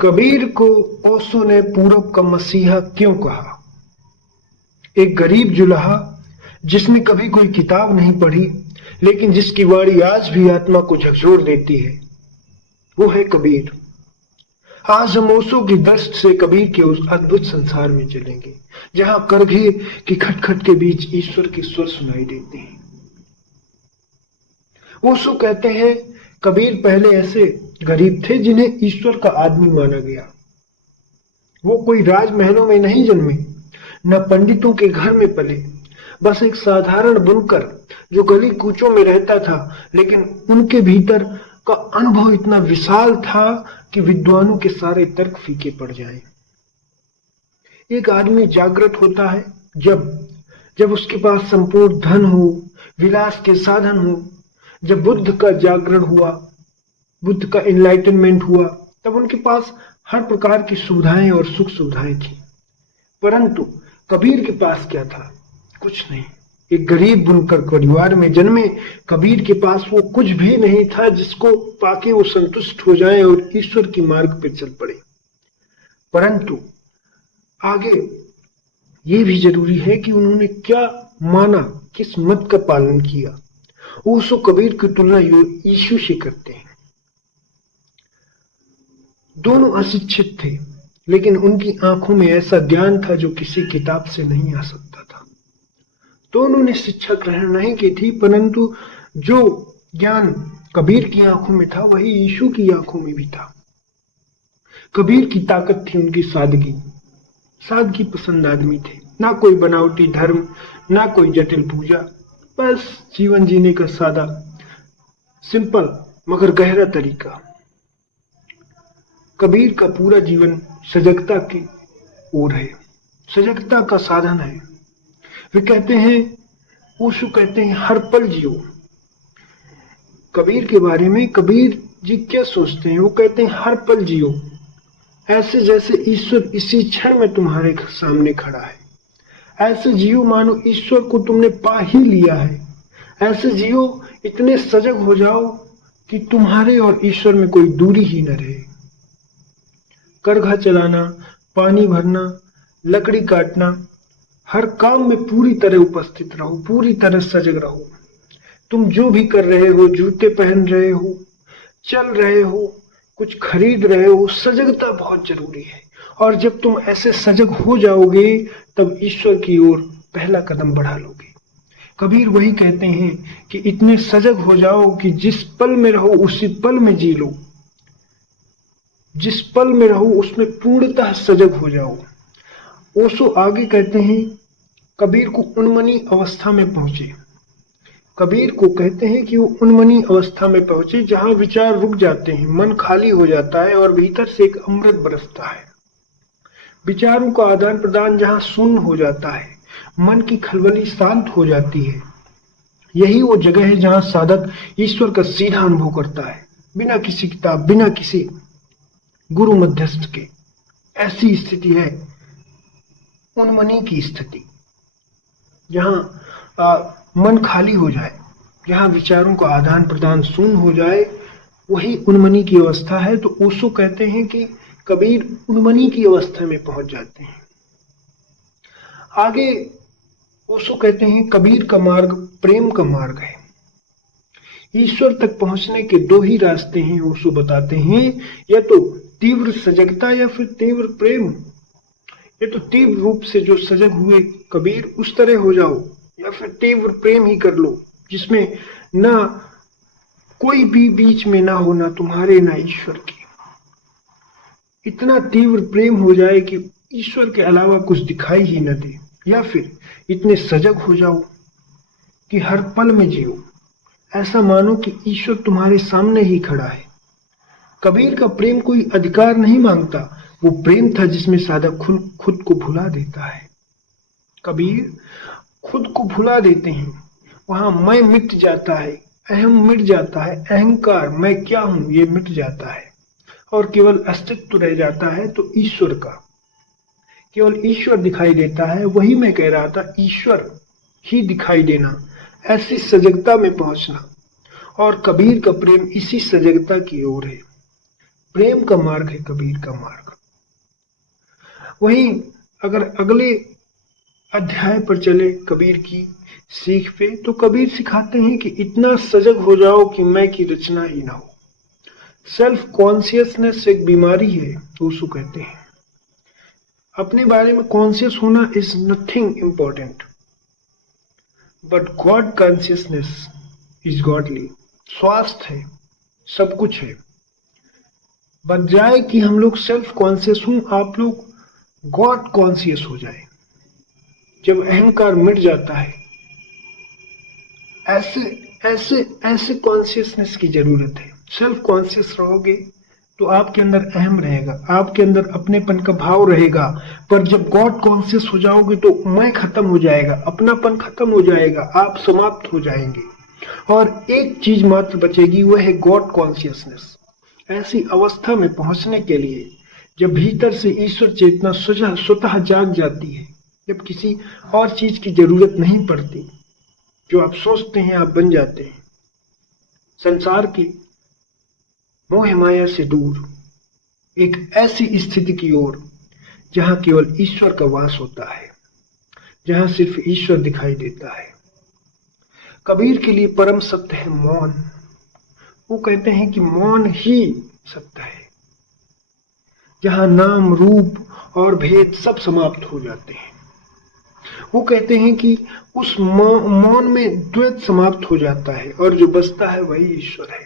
कबीर को ओशो ने पूरब का मसीहा क्यों कहा? एक गरीब जुलाहा जिसने कभी कोई किताब नहीं पढ़ी, लेकिन जिसकी वाणी आज भी आत्मा को झकझोर देती है, वो है कबीर। आज हम ओशो की दृष्ट से कबीर के उस अद्भुत संसार में चलेंगे, जहां करघे की खटखट के बीच ईश्वर के स्वर सुनाई देते हैं। ओशो कहते हैं, कबीर पहले ऐसे गरीब थे जिन्हें ईश्वर का आदमी माना गया। वो कोई राजमहलों में नहीं जन्मे, न पंडितों के घर में पले, बस एक साधारण बुनकर जो गली कूचों में रहता था, लेकिन उनके भीतर का अनुभव इतना विशाल था कि विद्वानों के सारे तर्क फीके पड़ जाएं। एक आदमी जागृत होता है जब जब उसके पास संपूर्ण धन हो, विलास के साधन हो। जब बुद्ध का जागरण हुआ, बुद्ध का इनलाइटनमेंट हुआ, तब उनके पास हर प्रकार की सुविधाएं और सुख सुविधाएं थी। परंतु कबीर के पास क्या था? कुछ नहीं। एक गरीब बुनकर परिवार में जन्मे कबीर के पास वो कुछ भी नहीं था जिसको पाके वो संतुष्ट हो जाए और ईश्वर के मार्ग पर चल पड़े। परंतु आगे ये भी जरूरी है कि उन्होंने क्या माना, किस मत का पालन किया। ओशो कबीर की तुलना यीशु से करते हैं। दोनों अशिक्षित थे, लेकिन उनकी आंखों में ऐसा ज्ञान था जो किसी किताब से नहीं आ सकता था। दोनों ने शिक्षा ग्रहण नहीं की थी, परंतु जो ज्ञान कबीर की आंखों में था वही यीशु की आंखों में भी था। कबीर की ताकत थी उनकी सादगी। सादगी पसंद आदमी थे, ना कोई बनावटी धर्म, ना कोई जटिल पूजा, बस जीवन जीने का सादा, सिंपल मगर गहरा तरीका। कबीर का पूरा जीवन सजगता की ओर है, सजगता का साधन है। वे कहते हैं, ओशो कहते हैं, हर पल जियो। कबीर के बारे में कबीर जी क्या सोचते हैं? वो कहते हैं, हर पल जियो ऐसे जैसे ईश्वर इसी क्षण में तुम्हारे सामने खड़ा है। ऐसे जियो मानो ईश्वर को तुमने पा ही लिया है। ऐसे जियो, इतने सजग हो जाओ कि तुम्हारे और ईश्वर में कोई दूरी ही न रहे। करघा चलाना, पानी भरना, लकड़ी काटना, हर काम में पूरी तरह उपस्थित रहो, पूरी तरह सजग रहो। तुम जो भी कर रहे हो, जूते पहन रहे हो, चल रहे हो, कुछ खरीद रहे हो, सजगता बहुत जरूरी है। और जब तुम ऐसे सजग हो जाओगे, तब ईश्वर की ओर पहला कदम बढ़ा लोगे। कबीर वही कहते हैं कि इतने सजग हो जाओ कि जिस पल में रहो उसी पल में जी लो। जिस पल में रहो उसमें पूर्णतः सजग हो जाओ। ओशो आगे कहते हैं, कबीर को उन्मनी अवस्था में पहुंचे। कबीर को कहते हैं कि वो उन्मनी अवस्था में पहुंचे जहां विचार रुक जाते हैं, मन खाली हो जाता है और भीतर से एक अमृत बरसता है। विचारों का आदान प्रदान जहां शून्य हो जाता है, मन की खलबली शांत हो जाती है। यही वो जगह है जहां साधक ईश्वर का सीधा अनुभव करता है, बिना किसी किताब, बिना किसी गुरु मध्यस्थ के। ऐसी स्थिति है उन्मनी की स्थिति, जहां मन खाली हो जाए, जहां विचारों का आदान प्रदान शून्य हो जाए, वही उन्मनी की अवस्था है। तो ओशो कहते हैं कि कबीर उन्मनी की अवस्था में पहुंच जाते हैं। आगे ओशो कहते हैं, कबीर का मार्ग प्रेम का मार्ग है। ईश्वर तक पहुंचने के दो ही रास्ते हैं, ओशो बताते हैं, या तो तीव्र सजगता या फिर तीव्र प्रेम। ये तो तीव्र रूप से जो सजग हुए कबीर उस तरह हो जाओ, या फिर तीव्र प्रेम ही कर लो, जिसमें ना कोई भी बीच में ना हो, ना तुम्हारे ना ईश्वर के। इतना तीव्र प्रेम हो जाए कि ईश्वर के अलावा कुछ दिखाई ही न दे, या फिर इतने सजग हो जाओ कि हर पल में जियो, ऐसा मानो कि ईश्वर तुम्हारे सामने ही खड़ा है। कबीर का प्रेम कोई अधिकार नहीं मांगता, वो प्रेम था जिसमें साधक खुद को भुला देता है। कबीर खुद को भुला देते हैं, वहां मैं मिट जाता है, अहम मिट जाता है, अहंकार मैं क्या हूं ये मिट जाता है, और केवल अस्तित्व रह जाता है। तो ईश्वर का, केवल ईश्वर दिखाई देता है। वही मैं कह रहा था, ईश्वर ही दिखाई देना, ऐसी सजगता में पहुंचना। और कबीर का प्रेम इसी सजगता की ओर है। प्रेम का मार्ग है कबीर का मार्ग। वहीं अगर अगले अध्याय पर चले कबीर की सीख पे, तो कबीर सिखाते हैं कि इतना सजग हो जाओ कि मैं की रचना ही ना हो। सेल्फ कॉन्शियसनेस एक बीमारी है, ओशो कहते हैं। अपने बारे में कॉन्शियस होना is nothing important, but God consciousness is godly. स्वास्थ्य है, सब कुछ है, बजाय कि हम लोग सेल्फ कॉन्शियस हों, आप लोग गॉड कॉन्शियस हो जाए। जब अहंकार मिट जाता है, ऐसे ऐसे ऐसे कॉन्शियसनेस की जरूरत है। सेल्फ कॉन्शियस रहोगे तो आपके अंदर अहम रहेगा, आपके अंदर अपनेपन का भाव रहेगा। पर जब गॉड कॉन्शियस हो जाओगे तो मैं खत्म हो जाएगा, अपनापन खत्म हो जाएगा, आप समाप्त हो जाएंगे और एक चीज मात्र बचेगी, वह है गॉड कॉन्शियसनेस। ऐसी अवस्था में पहुंचने के लिए जब भीतर से ईश्वर चेतना स्वतः जाग जाती है, जब किसी और चीज की जरूरत नहीं पड़ती, जो आप सोचते हैं आप बन जाते हैं। संसार की मोह माया से दूर एक ऐसी स्थिति की ओर जहां केवल ईश्वर का वास होता है, जहां सिर्फ ईश्वर दिखाई देता है। कबीर के लिए परम सत्य है मौन। वो कहते हैं कि मौन ही सत्य है, जहां नाम रूप और भेद सब समाप्त हो जाते हैं। वो कहते हैं कि उस मौन में द्वैत समाप्त हो जाता है और जो बचता है वही ईश्वर है।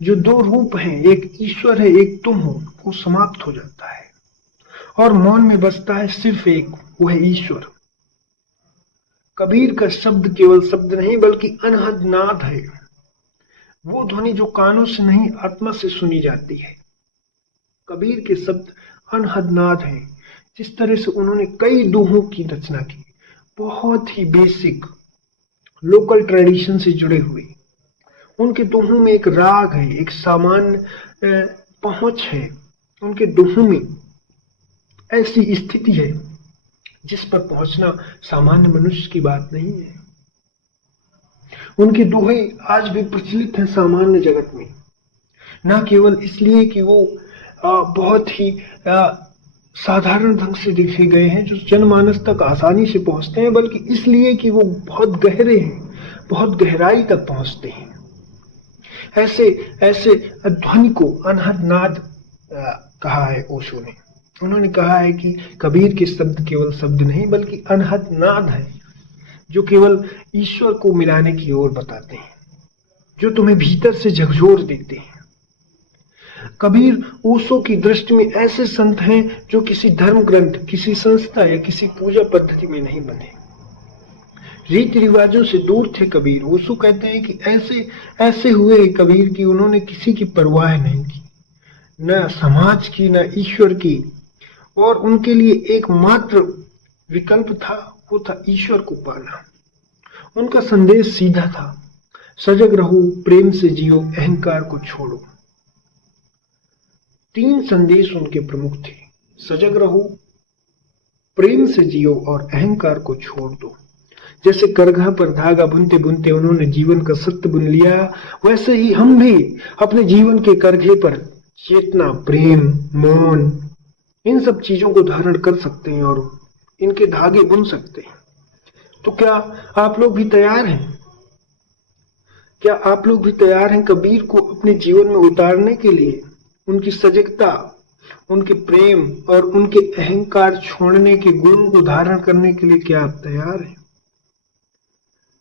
जो दो रूप हैं, एक ईश्वर है एक तुम हो, वो समाप्त हो जाता है और मौन में बचता है सिर्फ एक, वो है ईश्वर। कबीर का शब्द केवल शब्द नहीं बल्कि अनहद नाद है, वो ध्वनि जो कानों से नहीं आत्मा से सुनी जाती है। कबीर के शब्द अनहद नाद हैं। जिस तरह से उन्होंने कई दोहों की रचना की, बहुत ही बेसिक लोकल ट्रेडिशन से जुड़े हुए। उनके दोहों में एक राग है, एक सामान्य पहुंच है। उनके दोहों में ऐसी स्थिति है जिस पर पहुंचना सामान्य मनुष्य की बात नहीं है। उनके दोहे आज भी प्रचलित हैं सामान्य जगत में, न केवल इसलिए कि वो बहुत ही साधारण ढंग से लिखे गए हैं जो जनमानस तक आसानी से पहुंचते हैं, बल्कि इसलिए कि वो बहुत गहरे हैं, बहुत गहराई तक पहुंचते हैं। ऐसे ऐसे ध्वनि को अनहद नाद कहा है ओशो ने। उन्होंने कहा है कि कबीर के शब्द केवल शब्द नहीं बल्कि अनहद नाद है, जो केवल ईश्वर को मिलाने की ओर बताते हैं, जो तुम्हें भीतर से झकझोर देते हैं। कबीर ओशो की दृष्टि में ऐसे संत हैं जो किसी धर्म ग्रंथ, किसी संस्था या किसी पूजा पद्धति में नहीं बने। रीति रिवाजों से दूर थे कबीर। ओशो कहते हैं कि ऐसे ऐसे हुए कबीर की उन्होंने किसी की परवाह नहीं की, न समाज की न ईश्वर की, और उनके लिए एकमात्र विकल्प था, वो था ईश्वर को पाना। उनका संदेश सीधा था, सजग रहो, प्रेम से जियो, अहंकार को छोड़ो। 3 संदेश उनके प्रमुख थे, सजग रहो, प्रेम से जियो और अहंकार को छोड़ दो। जैसे करघा पर धागा बुनते बुनते उन्होंने जीवन का सत्य बुन लिया, वैसे ही हम भी अपने जीवन के करघे पर चेतना, प्रेम, मौन, इन सब चीजों को धारण कर सकते हैं और इनके धागे बुन सकते हैं। तो क्या आप लोग भी तैयार हैं? क्या आप लोग भी तैयार हैं कबीर को अपने जीवन में उतारने के लिए? उनकी सजगता, उनके प्रेम और उनके अहंकार छोड़ने के गुण को धारण करने के लिए क्या आप तैयार हैं?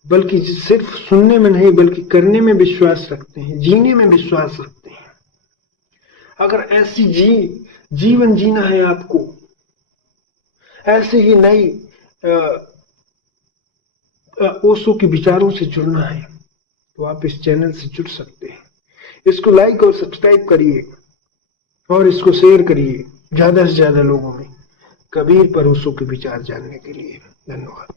बल्कि सिर्फ सुनने में नहीं बल्कि करने में विश्वास रखते हैं, जीने में विश्वास रखते हैं। अगर ऐसी जीवन जीना है आपको, ऐसे ही नई ओशो के विचारों से जुड़ना है, तो आप इस चैनल से जुड़ सकते हैं। इसको लाइक और सब्सक्राइब करिए और इसको शेयर करिए ज्यादा से ज्यादा लोगों में, कबीर पर ओशो के विचार जानने के लिए। धन्यवाद।